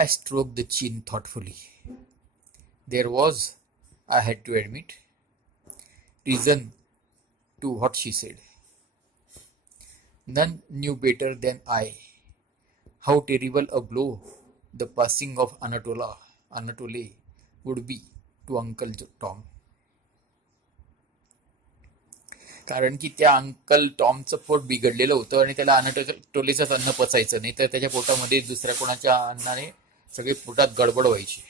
I stroked the chin thoughtfully. There was, I had to admit, reason to what she said. None knew better than I how terrible a blow the passing of Anatole would be to Uncle Tom. कारण की त्या uncle टॉमचं pot बिघडलेलं होतं आणि त्याला अनाटोलेचंच अन्न पचायचं नाही तर त्याच्या पोटामध्ये दुसऱ्या कोणाच्या अन्नाने सगळे पोटात गडबड व्हायची.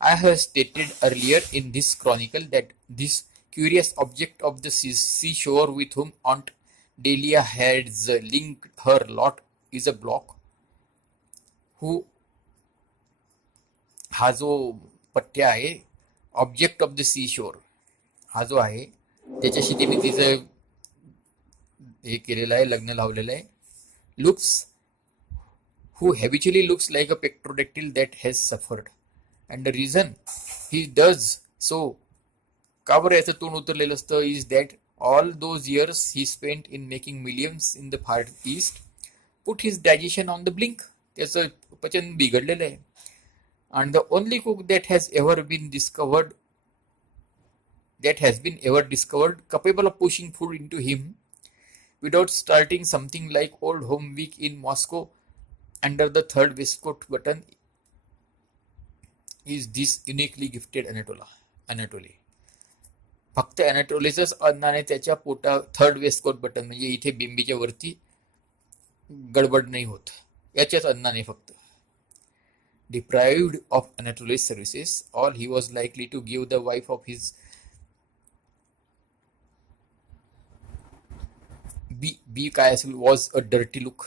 I have stated earlier in this chronicle that this curious object of the seashore with whom Aunt Delia has linked her lot is a block who हा जो पट्ट्या आहे ऑब्जेक्ट ऑफ द सी शोर हा जो आहे त्याच्याशी तिने तिचं हे केलेलं आहे लग्न लावलेलं आहे. Looks who habitually looks like a pterodactyl that has suffered. And the reason he does so, का बरं याचं तोंड उतरलेलं असतं, is that all those years he spent in making millions in the Far East put his digestion on the blink. त्याचं पचन बिघडलेलं आहे. And the only cook that has been ever discovered capable of pushing food into him without starting something like Old Home Week in Moscow under the third waistcoat button is this uniquely gifted Anatole. फक्त अॅनाटोलेचंच अन्नाने त्याच्या पोटा third Westcott button म्हणजे इथे बिंबीच्या वरती गडबड नाही होत याच्याच अन्नाने फक्त. Deprived of Anatole's services, all he was likely to give the wife of his B काय असेल was a dirty look.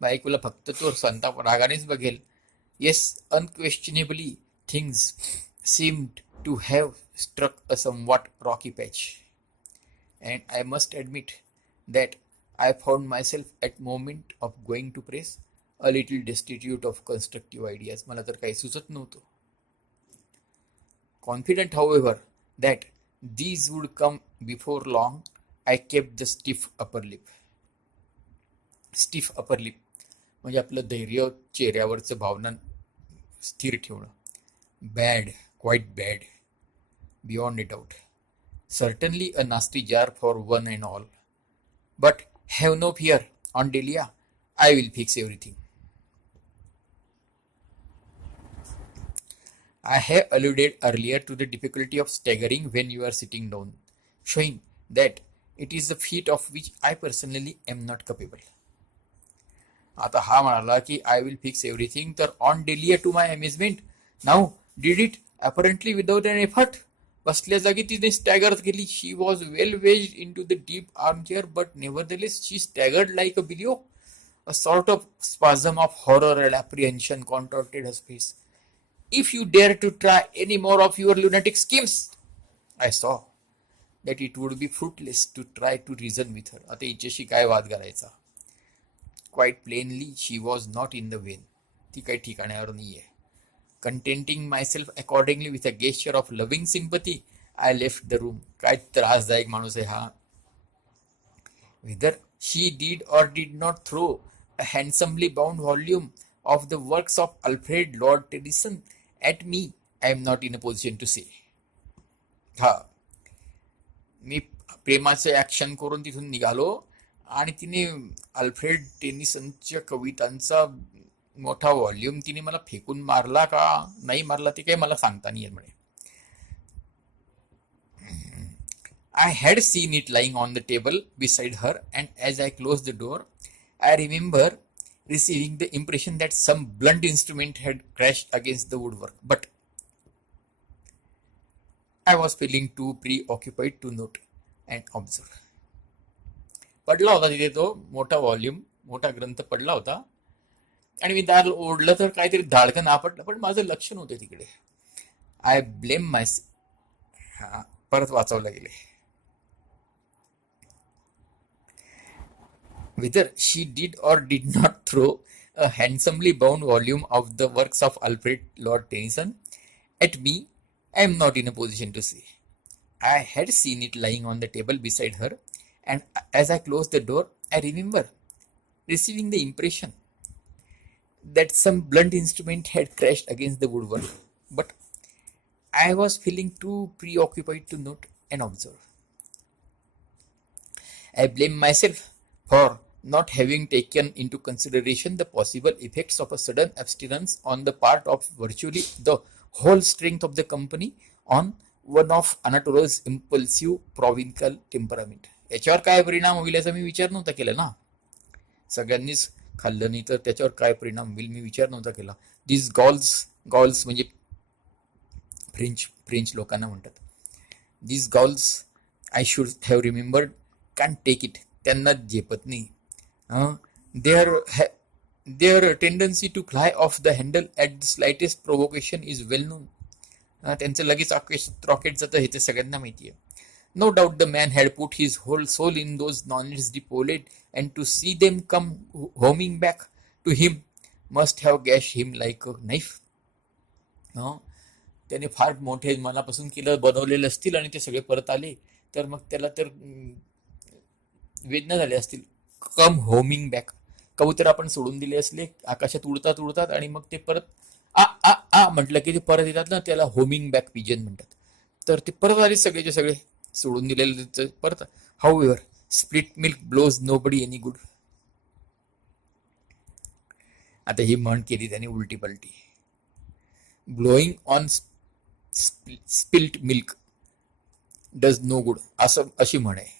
बायकोला फक्त तो संताप रागानेच Baghel. Yes, unquestionably things seemed to have struck a somewhat rocky patch. And I must admit that I found myself at moment of going to press a little destitute of constructive ideas. मला तर काही सुचत नव्हतं. Confident, however, that these would come before long, I kept the stiff upper lip. Stiff upper lip म्हणजे आपलं धैर्य चेहऱ्यावरचं भावना स्थिर ठेवणं. Bad, quite bad, beyond a doubt. Certainly a nasty jar for one and all. But have no fear, Aunt Delia, I will fix everything. I have alluded earlier to the difficulty of staggering when you are sitting down, showing that it is a feat of which I personally am not capable. आता हा म्हणाला की I will fix everything, तर Aunt Delia to my amazement now did it apparently without an effort. बसल्या जागी तिने stagger केली. She was well wedged in to the deep armchair but nevertheless she staggered like a billy-o. A sort of spasm of horror and apprehension contorted her face. If you dare to try any more of your lunatic schemes, I saw that it would be fruitless to try to reason with her. आता हिच्याशी काय वाद घालायचा. Quite plainly she was not in the vein. ती काही ठिकाणावर नाहीये. Contenting myself accordingly with a gesture of loving sympathy, I left the room. काय त्रासदायक माणूस आहे हा. Whether she did or did not throw a handsomely bound volume of the works of Alfred Lord Tennyson at me, I am not in a position to say. हा मी प्रेमाचे action करून तिथून निघालो आणि तिने अल्फ्रेड टेनिसनच्या कवितांचा मोठा व्हॉल्यूम तिने मला फेकून मारला का नाही मारला ते काही मला सांगता नाही येत म्हणे. I had seen it lying on the table beside her, and as I closed the door, I remember receiving the impression that some blunt instrument had crashed against the woodwork, but I was feeling too preoccupied to note and observe. पडला होता तिथे तो मोठा volume, मोठा ग्रंथ पडला होता आणि मी दार ओढलं तर काहीतरी धाडकन आपटलं, पण माझं लक्ष नव्हतं तिकडे. आय ब्लेम माय परत वाचवलं गेले. Whether she did or did not throw a handsomely bound volume of the works of Alfred Lord Tennyson at me, I am not in a position to say. I had seen it lying on the table beside her, And as I closed the door, I remember receiving the impression that some blunt instrument had crashed against the woodwork, but I was feeling too preoccupied to note and observe. I blame myself for not having taken into consideration the possible effects of a sudden abstinence on the part of virtually the whole strength of the company on one of Anatola's impulsive provincial temperament. याच्यावर काय परिणाम होईल याचा मी विचार नव्हता केला ना. सगळ्यांनीच खाल्लं नाही तर त्याच्यावर काय परिणाम होईल मी विचार नव्हता केला. दिस गॉल्स म्हणजे फ्रेंच लोकांना म्हणतात. This Gauls I should have remembered can take it. त्यांना झेपत नाही. Their tendency to fly off the handle at the slightest provocation is well known. त्यांचं लगेच रॉकेट जातं हे ते सगळ्यांना माहिती आहे. No doubt the man had put his whole soul in those knowledge deployed, and to see them come homing back to him must have gashed him like a knife. त्याने फार मोठे मनापासून केलं बनवलेले असतील आणि ते सगळे परत आले तर मग त्याला तर वेदना झाल्या असतील. कम होमिंग बॅक. कबूतर आपण सोडून दिले असले आकाशात उडतात आणि मग ते परत आ आ आ म्हटलं की ते परत येतात ना, त्याला होमिंग बॅक पिजन म्हणतात. तर ते परत आले सगळेचे सगळे सोडून दिलेले परत. However split milk blows nobody any good. आता ही म्हण केली त्याने उलटी पलटी. Blowing on spilt milk does no good असं अशी म्हण आहे.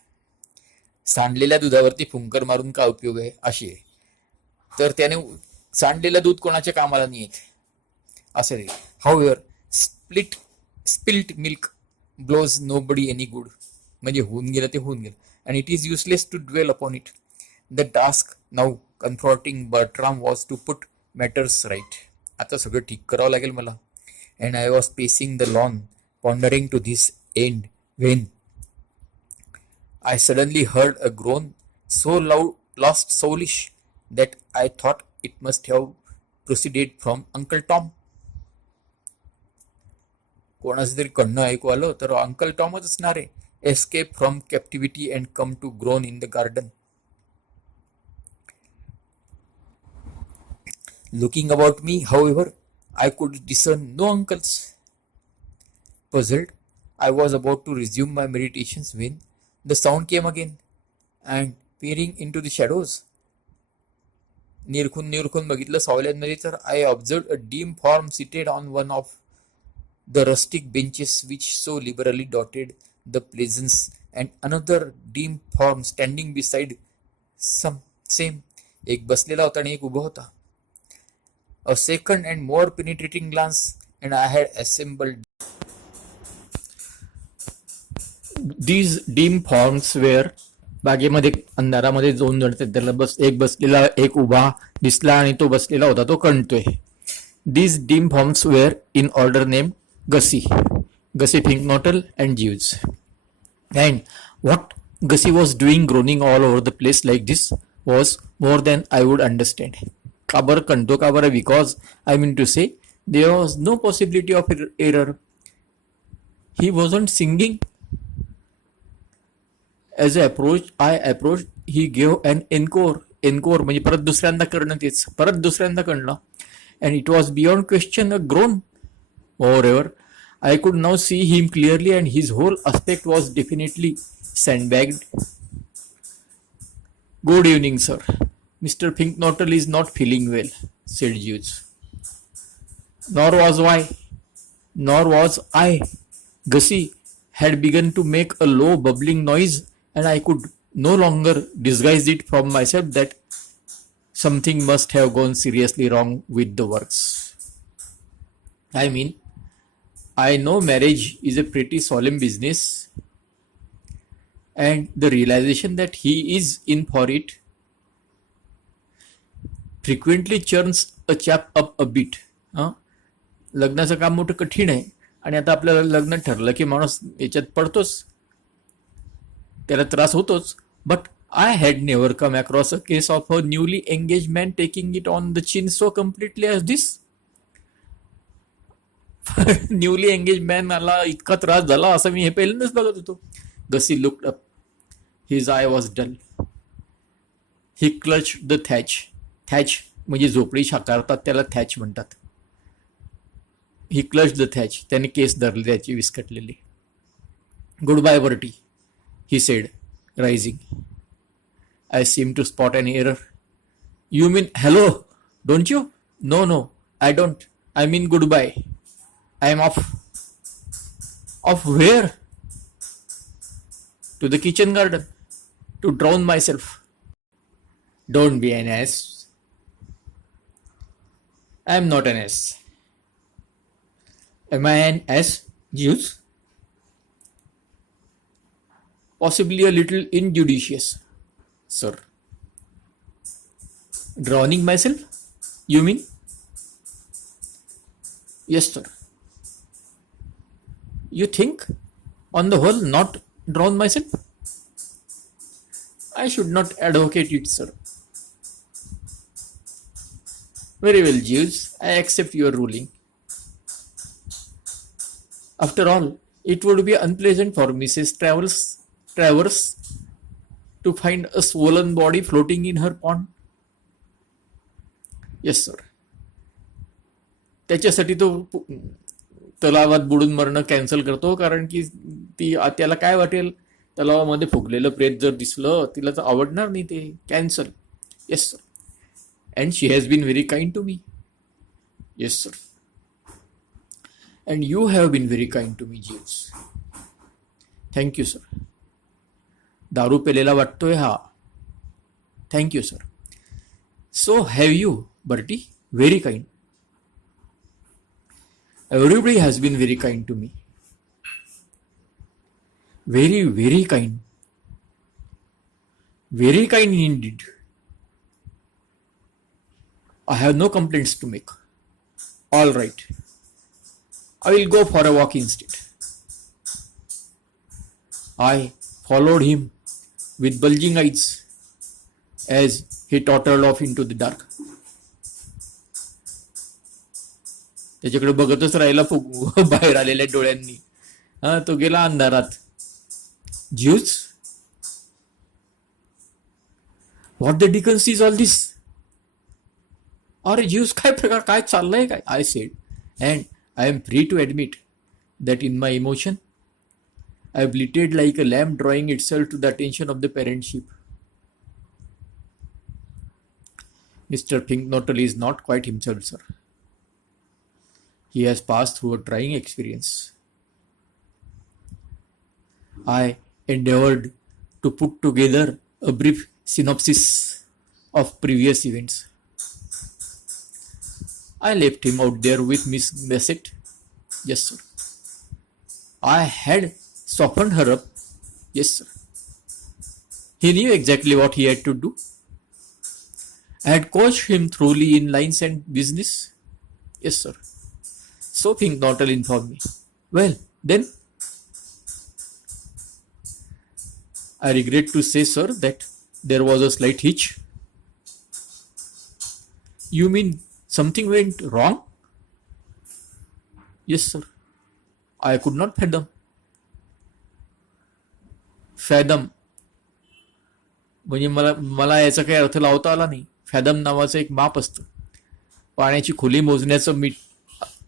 सांडलेल्या दुधावरती फुंकर मारून काय उपयोग आहे अशी आहे. तर त्याने सांडलेलं दूध कोणाच्या कामाला नाही येत असं रे. However spilt milk blows nobody any good म्हणजे होऊन गेलं ते होऊन गेलं. And it is useless to dwell upon it. The task now confronting Bertram was to put matters right. आता सगळं ठीक करावं लागेल मला. And I was pacing the lawn pondering to this end when I suddenly heard a groan so loud, lost soulish, that I thought it must have proceeded from Uncle Tom. कोणाचं तरी कडनं ऐकू आलं तर अंकल टॉमच असणार आहे. Escape from captivity and come to grown in the garden. Looking about me, however, I could discern no uncles. Puzzled, I was about to resume my meditations when the sound came again, and peering into the shadows, निरखून बघितलं सावल्यांमध्ये तर I observed a dim form seated on one of the rustic benches which so liberally dotted the pleasance, and another dim form standing beside same. एक बसलेला होता आणि एक उभा होता. A second and more penetrating glance, and I had assembled these dim forms were. बागेमध्ये अंधारामध्ये दोन जण त्याला एक बसलेला एक उभा दिसला आणि तो बसलेला होता तो कणतोय. These dim forms were in order named Gussie, Finknottle and Jeeves. And what Gussie was doing groaning all over the place like this was more than I would understand. का बरं कणतो का बरं? Because I mean to say there was no possibility of error. He wasn't singing. As I approached, he gave an encore म्हणजे परत दुसऱ्यांदा करणं तेच परत दुसऱ्यांदा करणं. And it was beyond question a groan. Moreover, I could now see him clearly and his whole aspect was definitely sandbagged. Good evening, sir. Mr. Finknottle is not feeling well, said Jeeves. Nor was I. Gussie had begun to make a low bubbling noise, and I could no longer disguise it from myself that something must have gone seriously wrong with the works. I mean, I know marriage is a pretty solemn business, and the realization that he is in for it frequently churns a chap up a bit. लग्नाचं काम मोठं कठीण आहे आणि आता आपल्याला लग्न ठरलं की माणूस याच्यात पडतोच, त्याला त्रास होतोच. But I had never come across a case of a newly engage man taking it on the chin so completely as this. Newly engage मॅनला इतका त्रास झाला असं मी हे पहिल्यांदाच बघत होतो. Gussie looked up. His eye was dull. He clutched the thatch. Thatch म्हणजे झोपडी साकारतात त्याला thatch म्हणतात. He clutched the thatch. त्याने केस धरले त्याची विस्कटलेली. Goodbye, Bertie, he said, rising. I seem to spot an error. You mean hello, don't you? No, I don't. I mean goodbye. I am off. Off where? To the kitchen garden. To drown myself. Don't be an ass. I am not an ass. Am I an ass, Jeeves? Possibly a little injudicious, sir. Drowning myself, you mean? Yes, sir. You think, on the whole, not drown myself? I should not advocate it, sir. Very well, Jeeves. I accept your ruling. After all, it would be unpleasant for Mrs. Travers to find a swollen body floating in her pond. Yes, sir. त्याच्यासाठी तो तलावात बुडून मरणं cancel करतो, कारण की त्याला काय वाटेल, तलावामध्ये फुगलेलं प्रेत जर दिसलं तिला तर आवडणार नाही, ते cancel. Yes sir. And she has been very kind to me. Yes sir. And you have been very kind to me, Jeeves. Thank you sir. दारू पेलेला वाटतोय हा. Thank you sir. So have you, Bertie. Very kind. Everybody has been very kind to me. Very, very kind. Very kind indeed. I have no complaints to make. All right. I will go for a walk instead. I followed him with bulging eyes as he tottered off into the dark. त्याच्याकडे बघतच राहिला बाहेर आलेल्या डोळ्यांनी. तो गेला अंधारात. Jeeves, what the dickens is all this? अरे ज्यूज, काय प्रकार, काय चाललंय काय? I said, and I am free to admit that in my emotion I bleated like a lamb drawing itself to the attention of the parentship. Mister Finknottle is not quite himself, sir. He has passed through a trying experience. I endeavored to put together a brief synopsis of previous events. I left him out there with Miss Bassett. Yes, sir. I had softened her up. Yes, sir. He knew exactly what he had to do. I had coached him thoroughly in lines and business. Yes, sir. So Finknottle informed me. Well, then, I regret to say, sir, that there was a slight hitch. You mean something went wrong? Yes, sir. I could not fathom. Fathom म्हणजे मला याचा काही अर्थ लावता आला नाही. फॅदम नावाचं एक माप असतं. पाण्याची खोली मोजण्याचं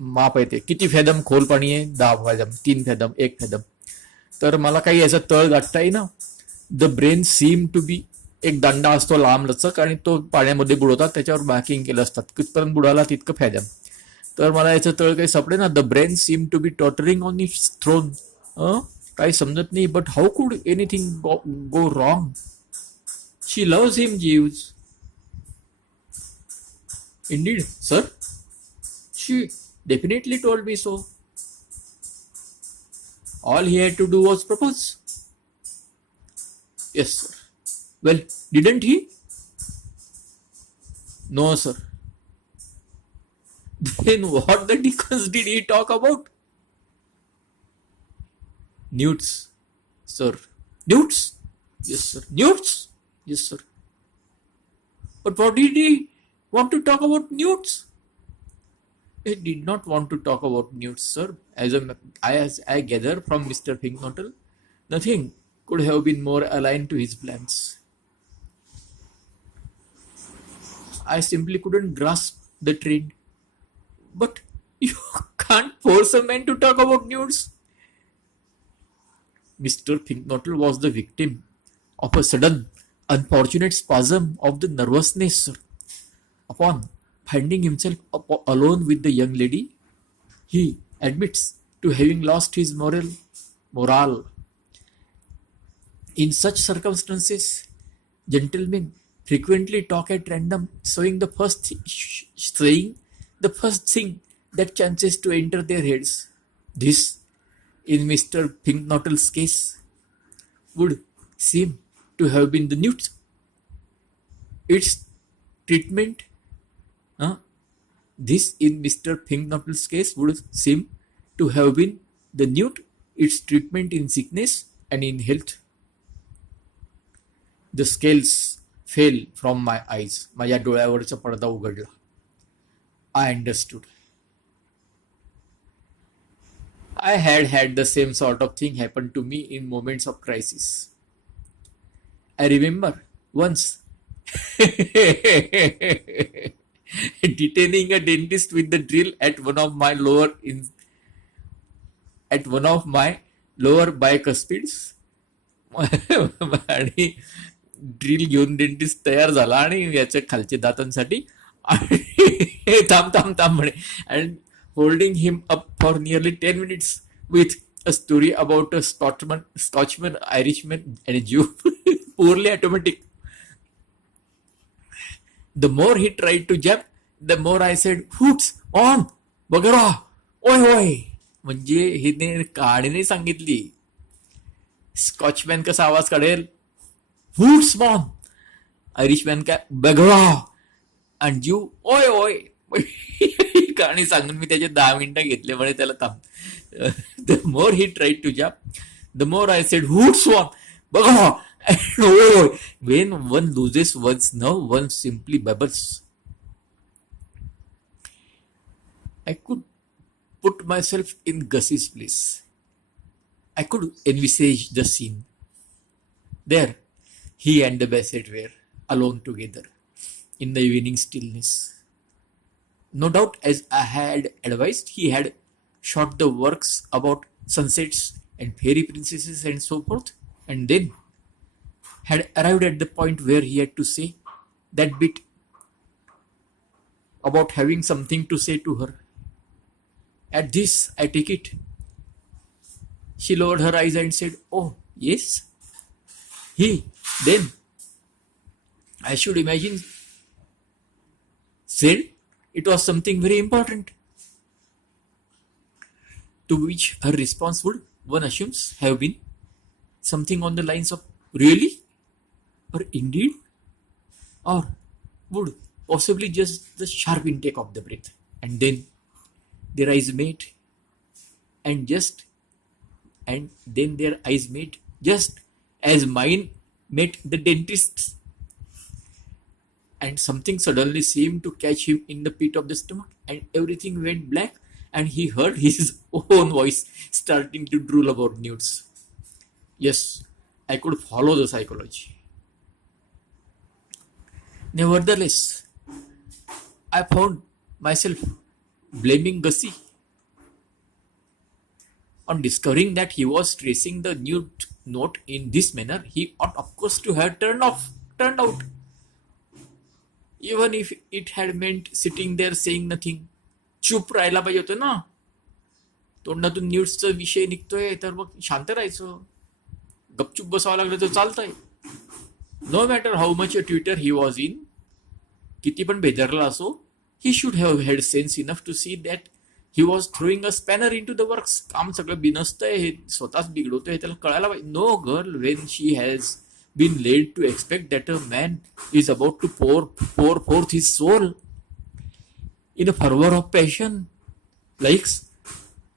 माप आहे ते. किती फॅदम खोल पाणी आहे? 10 फॅदम, 3 फॅदम, 1 फॅदम. तर मला काही याचा तळ गाठता येईना. The brain seem to be, एक दांडा असतो लांब लचक आणि तो पाण्यामध्ये बुडवतात, त्याच्यावर मार्किंग केलं असतात, कितपर्यंत बुडाला तितकं फॅदम. तर मला याचं तळ काही सापडे ना. The brain seem to be tottering on its throne. काही समजत नाही. But how could anything go wrong? She loves him, Jeeves. Indeed, sir. She definitely told me so. All he had to do was propose. Yes, sir. Well, didn't he? No, sir. Then what the dickens did he talk about? Newts, sir. Newts? Yes, sir. Newts? Yes, sir. But what did he want to talk about newts? He did not want to talk about newts, sir. As I gather from Mr. Finknottle, nothing. could have been more aligned to his plans. I simply couldn't grasp the trend. But you can't force a man to talk about nudes. Mr. Pinknottle was the victim of a sudden, unfortunate spasm of the nervousness. Upon finding himself alone with the young lady, he admits to having lost his morale. In such circumstances, gentlemen frequently talk at random, saying the first thing that chances to enter their heads. This, in Mr. Pinknottle's case, would seem to have been the newt. Its treatment, huh? This, in Mr. Pinknottle's case, would seem to have been the newt. Its treatment in sickness and in health. The scales fell from my eyes. माझ्या डोळ्यावरचा पडदा उघडला. I understood. I had the same sort of thing happen to me in moments of crisis. I remember once detaining a dentist with the drill at one of my lower bicuspids. आणि drill घेऊन dentist तयार झाला आणि याच्या खालच्या दातांसाठी थांब म्हणे and holding him up for nearly 10 minutes with a story about a Scotchman, Irishman, and a Jew. Poorly automatic. The more he tried to jab, the more I said, "Hoots on, बघरा, ओय." म्हणजे हिने कहाणी नाही सांगितली. स्कॉचमॅन कसा आवाज काढेल, "Hoots on." आयरिशमॅन काय, बघरा. आणि ज्यू, ओय. कहाणी सांगून मी त्याचे 10 मिनिटं घेतले म्हणे त्याला थांब. The more he tried to jump, the more I said, "Hoots on, बघा." When one loses one's nerve, one simply babbles. I could put myself in Gussie's place. I could envisage the scene. There, he and the Bassett were alone together in the evening stillness. No doubt, as I had advised, he had shot the works about sunsets and fairy princesses and so forth, and then had arrived at the point where he had to say that bit about having something to say to her. At this, I take it, she lowered her eyes and said, "Oh, yes." He then, I should imagine, said it was something very important. To which her response would, one assumes, have been something on the lines of, "Really?" or "Indeed?" or would possibly just the sharp intake of the breath. And then their eyes met, and then their eyes met just as mine met the dentist's. And something suddenly seemed to catch him in the pit of the stomach, and everything went black, and he heard his own voice starting to drool about nudes. Yes, I could follow the psychology. Nevertheless, I found myself blaming Gussie. On discovering that he was tracing the nude note in this manner, he ought of course to have turned out. Even if it had meant sitting there saying nothing. चूप राहायला पाहिजे होतं ना. तोंडातून न्यूजचा विषय निघतोय तर मग शांत राहायचं. गपचूप बसावं लागलं तर चालतंय. No matter how much a twitter he was in, किती पण बेदरला असो, he should have had sense enough to see that he was throwing a spanner in to the works. काम सगळं बिनसतंय, हे स्वतःच बिघडवतोय, हे त्याला कळायला पाहिजे. No girl, when she has been led to expect that a man is about to pour forth his soul in a fervor of passion, likes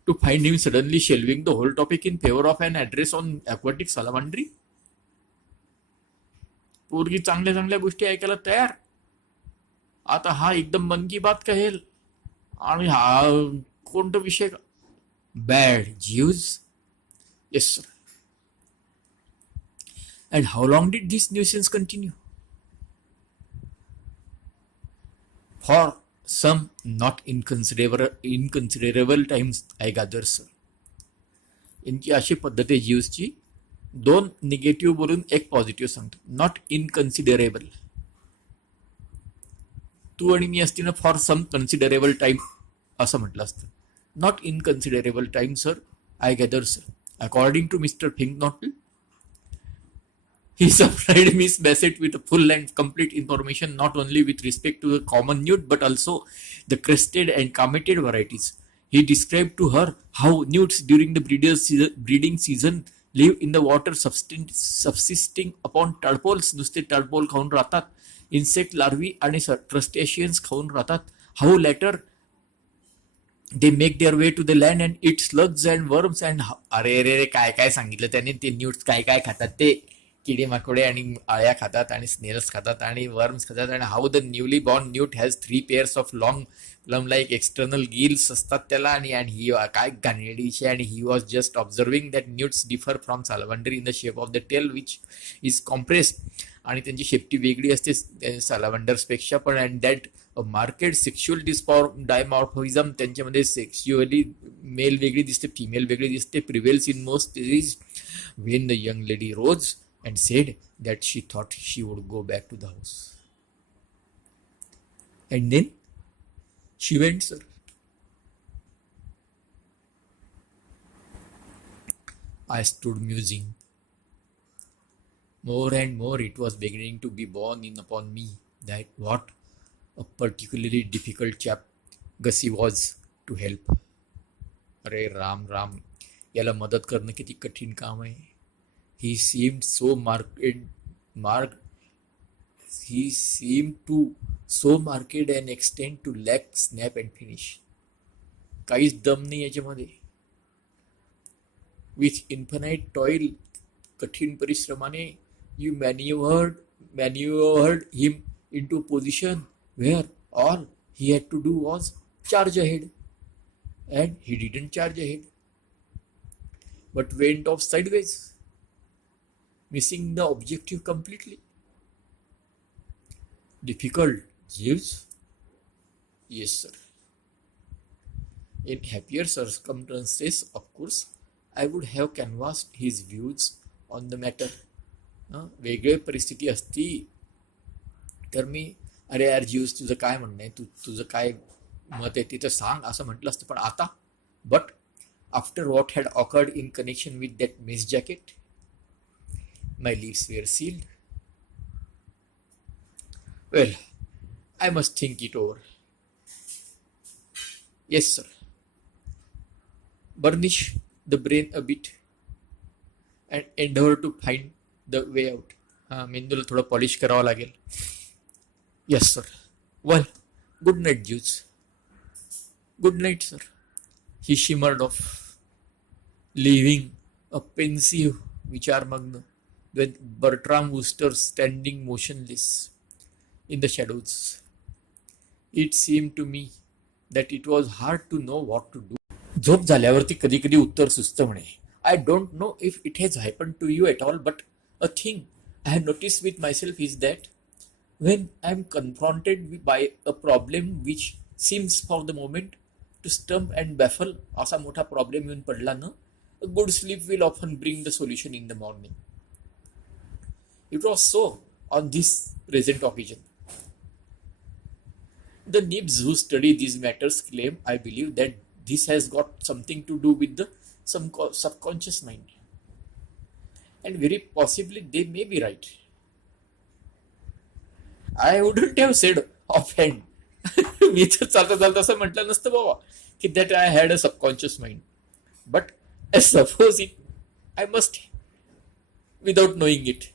to find him suddenly shelving the whole topic in favor of an address on aquatic salamandry. पोरगी चांगल्या चांगल्या गोष्टी ऐकायला तयार, आता हा एकदम मन की बात कहेल. आणि हा कोणता विषय, bad Jews. Yes sir. And how long did this nuisance continue? For some not inconsiderable times, I gather, sir. यांची अशी पद्धत आहे जीवची, 2 निगेटिव्ह बोलून 1 पॉझिटिव्ह सांगतो. नॉट इनकन्सिडरेबल. तू आणि मी असती ना, फॉर सम कन्सिडरेबल टाइम असं म्हटलं असतं. Not inconsiderable time, sir. I gather, sir. According to mister Finknottle, he supplied Miss Bassett with a full and complete information, not only with respect to the common newt but also the crested and cometed varieties. He described to her how newts during the breeding season live in the water, subsisting upon tadpoles, नुसते tadpole खाऊन राहतात, insect larvae आणि crustaceans खाऊन राहतात. How later they make their way to the land and eat slugs and worms and अरे काय काय सांगितलं त्याने. ते न्यूट्स काय काय खातात, ते किडे माकोडे आणि आळ्या खातात आणि स्नेल्स खातात आणि वर्म्स खातात. आणि how the newly born newt has 3 pairs of long plume like external gills असतात त्याला. आणि ही काय गाणेडीचे. आणि he was just observing that newts differ from salamander in the shape of the tail which is compressed. आणि त्यांची शेपटी वेगळी असते सालावंडर्सपेक्षा पण. And that marked sexual dimorphism, त्यांच्यामध्ये सेक्शुअली मेल वेगळी दिसते, फिमेल वेगळी दिसते, prevails in most species. When the young lady rose and said that she thought she would go back to the house. And then she went, sir. I stood musing. More and more it was beginning to be borne in upon me that what a particularly difficult chap Gussie was to help. अरे राम राम, याला मदत करणं किती कठीण काम आहे. He seemed so he seemed to so marked an extent to lack snap and finish. काहीच दम नाही याच्यामध्ये. With infinite toil, कठीण परिश्रमाने, you maneuvered him into position where all he had to do was charge ahead. And he didn't charge ahead, but went off sideways, missing the objective completely. Difficult, Jeeves? Yes, sir. In happier circumstances, of course, I would have canvassed his views on the matter. वेगळी परिस्थिती असती तर मी, अरे यार जीव्स, तुझं काय म्हणणं आहे, तुझं काय मत आहे तिथं सांग असं म्हटलं असतं. पण आता, but after what had occurred in connection with that miss jacket, my lips were sealed. Well, I must think it over. Yes, sir. Burnish the brain a bit and endeavor to find the way out. मेंदूला थोडं polish करावं लागेल. Yes, sir. Well, good night, Jews. Good night, sir. He shimmered off, leaving a pensive vicharmagna with Bertram Wooster standing motionless in the shadows. It seemed to me that it was hard to know what to do. झोप झाल्यावरती कधी कधी उत्तर सुचतं म्हणे. I don't know if it has happened to you at all, but a thing I have noticed with myself is that when I am confronted by a problem which seems for the moment to stump and baffle, असा मोठा problem येऊन पडला ना, a good sleep will often bring the solution in the morning. It was so on this present occasion. The Nibs who study these matters claim, I believe, that this has got something to do with the subconscious mind. And very possibly they may be right. I wouldn't have said offhand. मी तर चालता असं म्हटलं नसतं बाबा की that I had a subconscious mind. But I suppose it, I must, without knowing it.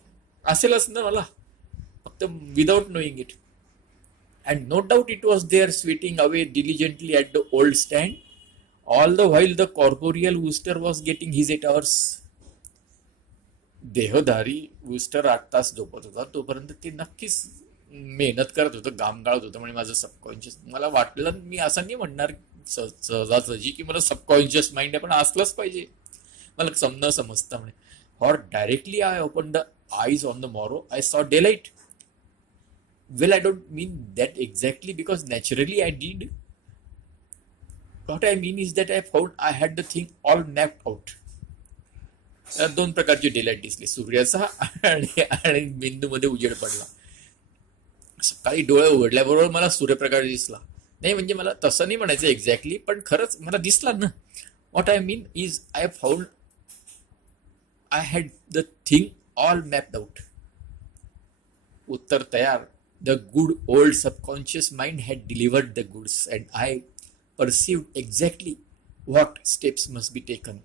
असेलच ना मला, फक्त without knowing it. And no doubt it was there sweating away diligently at the old stand, all the while the corporeal Wooster was getting his 8 hours. देहधारी Wooster 8 तास झोपत होता, तोपर्यंत ते नक्कीच मेहनत करत होतं, घाम गाळत होतं. म्हणजे माझं सबकॉन्शियस, मला वाटलं, मी असं नाही म्हणणार सहजासहजी की मला सबकॉन्शियस माइंड आहे, पण असलंच पाहिजे, मला समजतं म्हणे. For directly I open the eyes on the morrow I saw daylight. Well, I don't mean that exactly, because naturally I did. What I mean is that I found I had the thing all mapped out. दोन प्रकारचे daylight दिसले, सूर्याचा आणि बिंदूमध्ये उजेड पडला. सकाळी डोळे उघडल्याबरोबर मला सूर्यप्रकाश दिसला. नाही म्हणजे मला तसं नाही म्हणायचं एक्झॅक्टली, पण खरंच मला दिसला ना. What I mean is I found I had the thing all mapped out. उत्तर तयार. The good old subconscious mind had delivered the goods and I perceived exactly what steps must be taken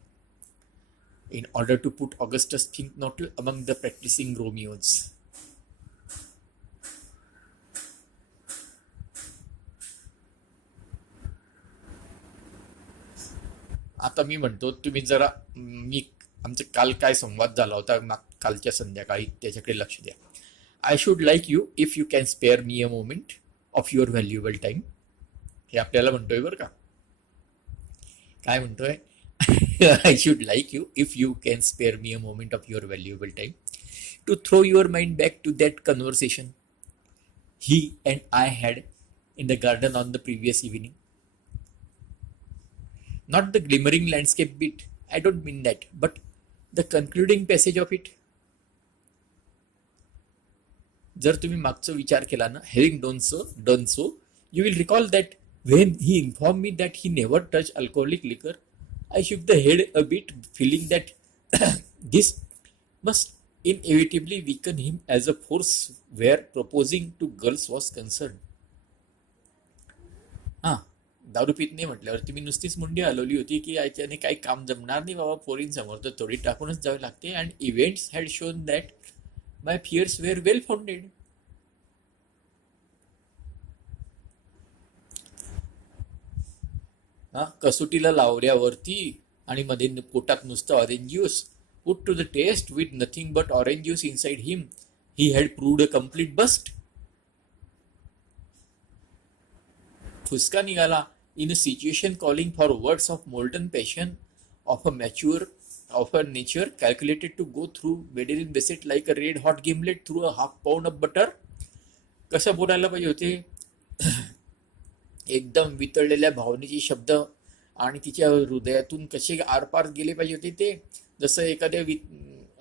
in order to put Augustus Finknottel among the practicing Romeos. आता मी म्हणतो तुम्ही जरा आमचा काल काय संवाद झाला होता कालच्या संध्याकाळी त्याच्याकडे लक्ष द्या. I should like you if you can spare me a moment of your valuable time. हे आपल्याला म्हणतोय बरं का. काय म्हणतोय? I should like you if you can spare me a moment of your valuable time to throw your mind back to that conversation he and I had in the garden on the previous evening. Not the glimmering landscape bit, I don't mean that, but the concluding passage of it. जर तुम्ही मागचा विचार केला ना, having done so, you will recall that when he informed me that he never touched alcoholic liquor, I shook the head a bit, feeling that this must inevitably weaken him as a force where proposing to girls was concerned. हां, दारू पित नाही म्हटल्यावर तुम्ही नुसतीच मुंडी हलवली होती की याच्याने काही काम जमणार नाही बाबा पोरींसमोर, तर थोडी टाकूनच जावे लागते. And events had shown that my fears were well founded. कसोटीला लावल्यावरती आणि मध्ये पोटात नुसतं orange juice, put to the test with nothing but orange juice inside him, he had proved a complete bust. फुसका निघाला. In a situation calling for words of molten passion of a nature calculated to go through Bedouin Bassett like a red hot gimlet through a half pound of butter. कसं बोलायला पाहिजे होते? एकदम वितळलेल्या भावनेचे शब्द आणि तिच्या हृदयातून कसे आरपार गेले पाहिजे होते ते. जसं एखाद्या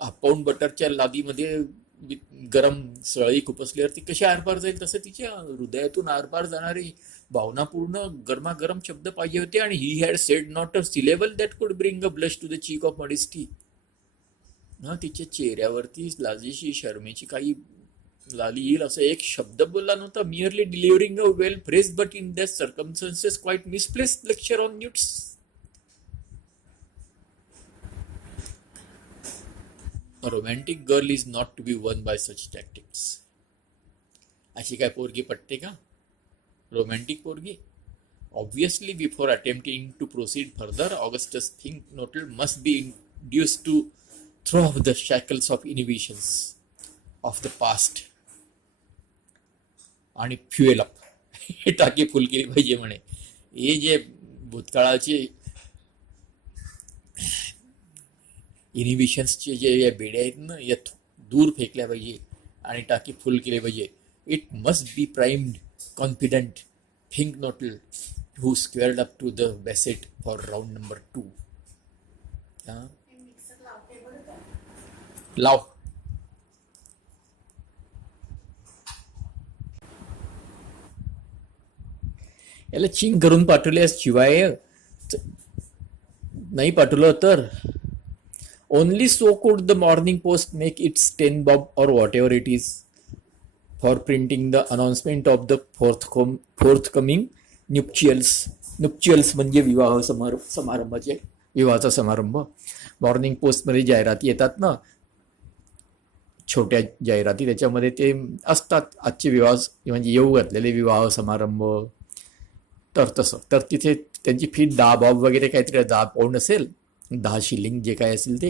हाफ पाऊंड बटरच्या लादीमध्ये गरम सळई खुपसल्यावर ती कशी आरपार जाईल, तसं तिच्या हृदयातून आरपार जाणारी भावनापूर्ण गरमागरम शब्द पाहिजे होते. आणि he had said not a syllable that could bring a blush to the cheek of modesty. तिच्या चेहऱ्यावरती लाजेशी शर्मेची काही लाली येईल असं एक शब्द बोलला नव्हता. Merely delivering a well phrase but in that circumstances quite misplaced lecture on newts. A romantic girl is not to be won by such tactics. अशी काय पोरगी पटते का? रोमॅन्टिक पोरगी? Obviously, before attempting to proceed further, Augustus Finknottel must be induced to throw off the shackles of inhibitions of the past आणि fuel up. हे टाकी full केली पाहिजे म्हणे. हे जे भूतकाळाचे इनिबिशन्सचे जे बेड्या आहेत ना, या दूर फेकल्या पाहिजे आणि टाकी फुल केली पाहिजे. It must be primed confident Finknottel who squared up to the Bassett for round number 2. लाव. याला चिंग करून पाठवल्याशिवाय नाही पाठवलं तर. Only so could the Morning Post make its 10 bob or whatever it is for printing the announcement of the forthcoming nuptials. Nuptials म्हणजे विवाह समारंभाचे, विवाहाचा समारंभ. Morning पोस्टमध्ये जाहिराती येतात ना, छोट्या जाहिराती, त्याच्यामध्ये ते असतात आजचे विवाह म्हणजे येऊ घातलेले विवाह समारंभ. तर तसं तर तिथे त्यांची फी 10 बॉब वगैरे काहीतरी 10 पाऊंड असेल, 10 शिलिंग जे काय असेल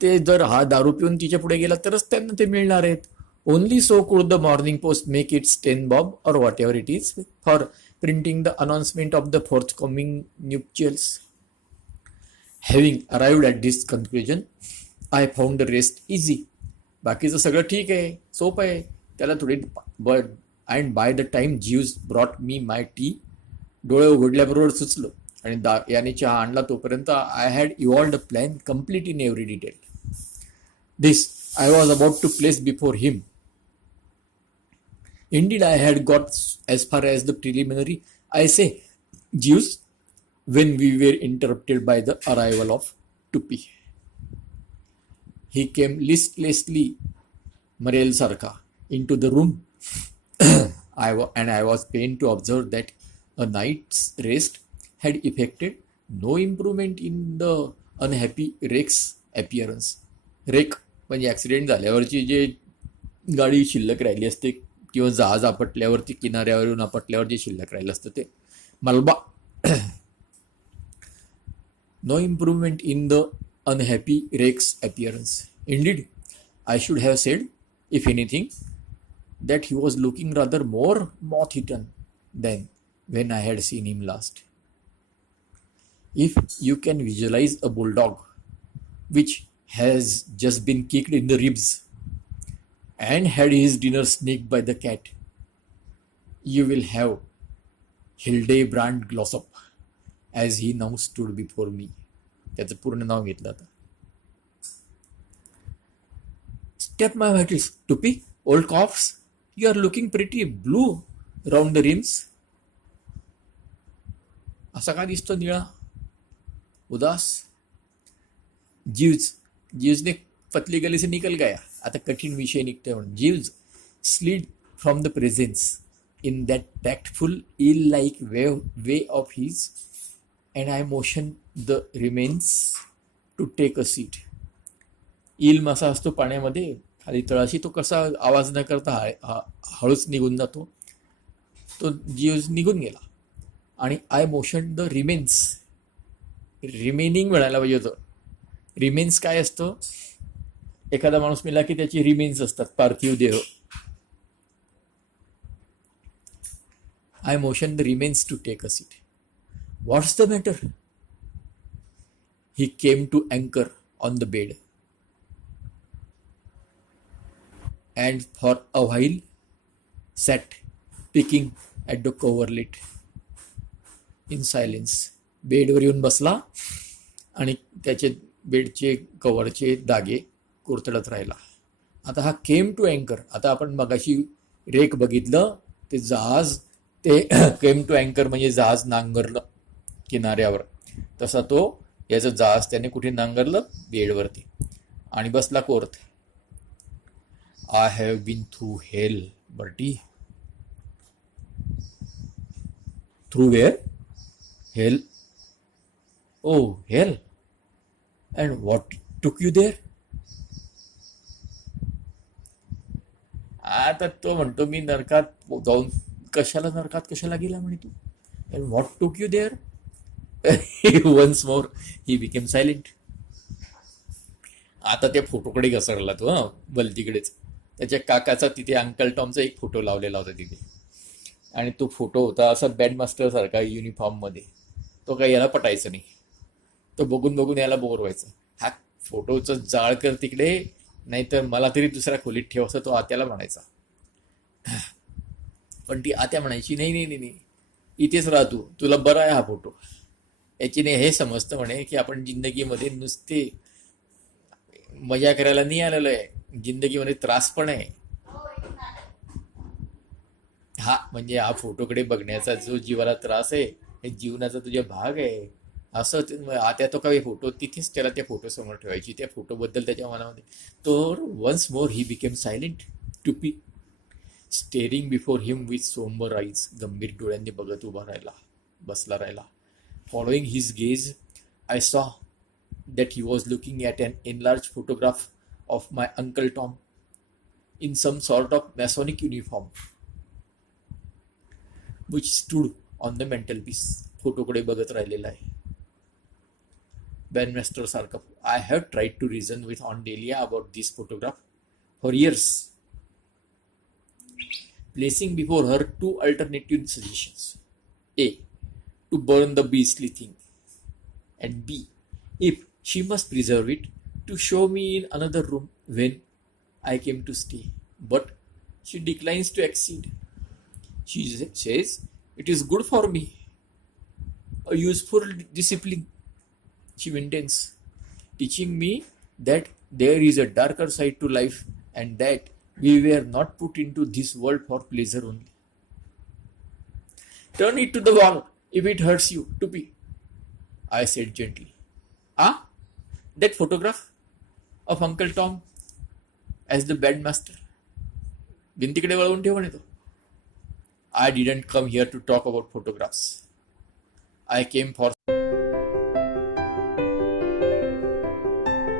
ते जर हा दारू पिऊन तिच्या पुढे गेला तरच त्यांना ते मिळणार आहेत. Only so could the Morning Post make its 10 bob or whatever it is for printing the announcement of the forthcoming nuptials. Having arrived at this conclusion, I found the rest easy. बाकीचं सगळं ठीक आहे, सोपं आहे. त्याला थोडी but and by the time Jeeves brought me my tea. डोळे उघडल्याबरोबर सुचलं आणि याने चहा आणला तोपर्यंत I had evolved a plan complete in every detail. This I was about to place before him. Indeed, I had got as far as the preliminary, I say, Jews, when we were interrupted by the arrival of Tupi. He came listlessly, Mariel Sarka, into the room, and I was pained to observe that a night's rest had effected no improvement in the unhappy Rex appearance. Wreck म्हणजे accident झाल्यावरची जे गाडी शिल्लक राहिली असते किंवा जहाज आपटल्यावरती किनाऱ्यावरून आपटल्यावर जे शिल्लक राहिलं असतं ते मलबा. No improvement in the unhappy wreck's appearance. Indeed I should have said, if anything, that he was looking rather more moth-eaten than when I had seen him last. If you can visualize a bulldog which has just been kicked in the ribs and had his dinner sneaked by the cat, you will have Hildebrand Glossop as he now stood before me. त्याचं पूर्ण नाव घेतलं आता. Step my vitals, Tupi, old coughs. You are looking pretty blue round the rims. असा का दिसतो निळा, उदास. जीव्सने पतली गली से निकल गया. आता कठीण विषय निघतोय म्हणून. जीव्स slid from the presence in that tactful eel-like way of his, and I motioned the remains to take a seat. ईल मासा असतो पाण्यामध्ये खाली तळाशी, तो कसा आवाज न करता हळूच निघून जातो, तो जीव्स निघून गेला. आणि आय मोशन द रिमेन्स, रिमेनिंग म्हणायला पाहिजे होतं. रिमेन्स काय असतं, एखादा माणूस मेला की त्याची रिमेन्स असतात, पार्थिव देह. I motion the remains to take a seat. What's the matter? He came to अँकर on the bed and for a while sat picking at the coverlet in silence. बेडवर येऊन बसला आणि त्याचे बेडचे कव्हरचे दागे कुरतडत राहिला. आता हा केम टू अँकर. आता आपण मगाशी रेक बघितलं, ते जहाज, ते केम टू अँकर म्हणजे जहाज नांगरलं किनाऱ्यावर, तसा तो याचं जहाज त्याने कुठे नांगरलं, बेडवरती, आणि बसला court. I have been through hell, Bertie. Through where? Hell. Oh, hell. And what took you there? आता तो म्हणतो मी नरकात जाऊन, कशाला नरकात कशाला गेला म्हणे तू. And what took you there? Once more he became silent. आता त्या फोटोकडे घसरला तो, बलतीकडेच. त्याच्या काकाचा तिथे अंकल टॉमचा एक फोटो लावलेला होता तिथे, आणि तो फोटो होता असा बँडमास्टर सारखा युनिफॉर्ममध्ये. तो काही याला पटायचं नाही, तो बघून बघून याला बोर व्हायचं. हा फोटोचं जाळ कर तिकडे, नाहीतर मला तरी दुसऱ्या खोलीत ठेव, असं तो आत्याला म्हणायचा. पण ती आत्या म्हणायची, नाही नाही नाही, इथेच राह तू, तुला बरा आहे हा फोटो. याची हे समजतं म्हणे की आपण जिंदगीमध्ये नुसते मजा करायला नाही आलेलो आहे, जिंदगीमध्ये त्रास पण आहे. हा म्हणजे हा फोटोकडे बघण्याचा जो जीवाला त्रास आहे, हे जीवनाचा तुझा भाग आहे, असं आता तो काही फोटो तिथेच त्याला त्या फोटो समोर ठेवायची, त्या फोटोबद्दल त्याच्या मनामध्ये. तर once more he became silent. Tuppy staring before him with sombre eyes. गंभीर डोळ्यांनी बघत उभा राहिला, बसला राहिला. Following his gaze I saw that he was looking at an enlarged photograph of my Uncle Tom in some sort of Masonic uniform which stood on the mantelpiece. फोटोकडे बघत राहिलेला आहे. बॅनमास्टर सारखा. I have tried to reason with Aunt Delia about this photograph for years, placing before her two alternative suggestions. A, to burn the beastly thing, and B, if she must preserve it, to to show me in another room when I came to stay, but she declines to accede. She says it is good for me, a useful discipline, she maintains, teaching me that there is a darker side to life and that we were not put into this world for pleasure only. Turn it to the wall if it hurts you, Tuppy, I said gently. Ah, that photograph of Uncle Tom as the bandmaster. भिंतीकडे वळवून ठेव म्हणे तो. I didn't come here to talk about photographs. I came for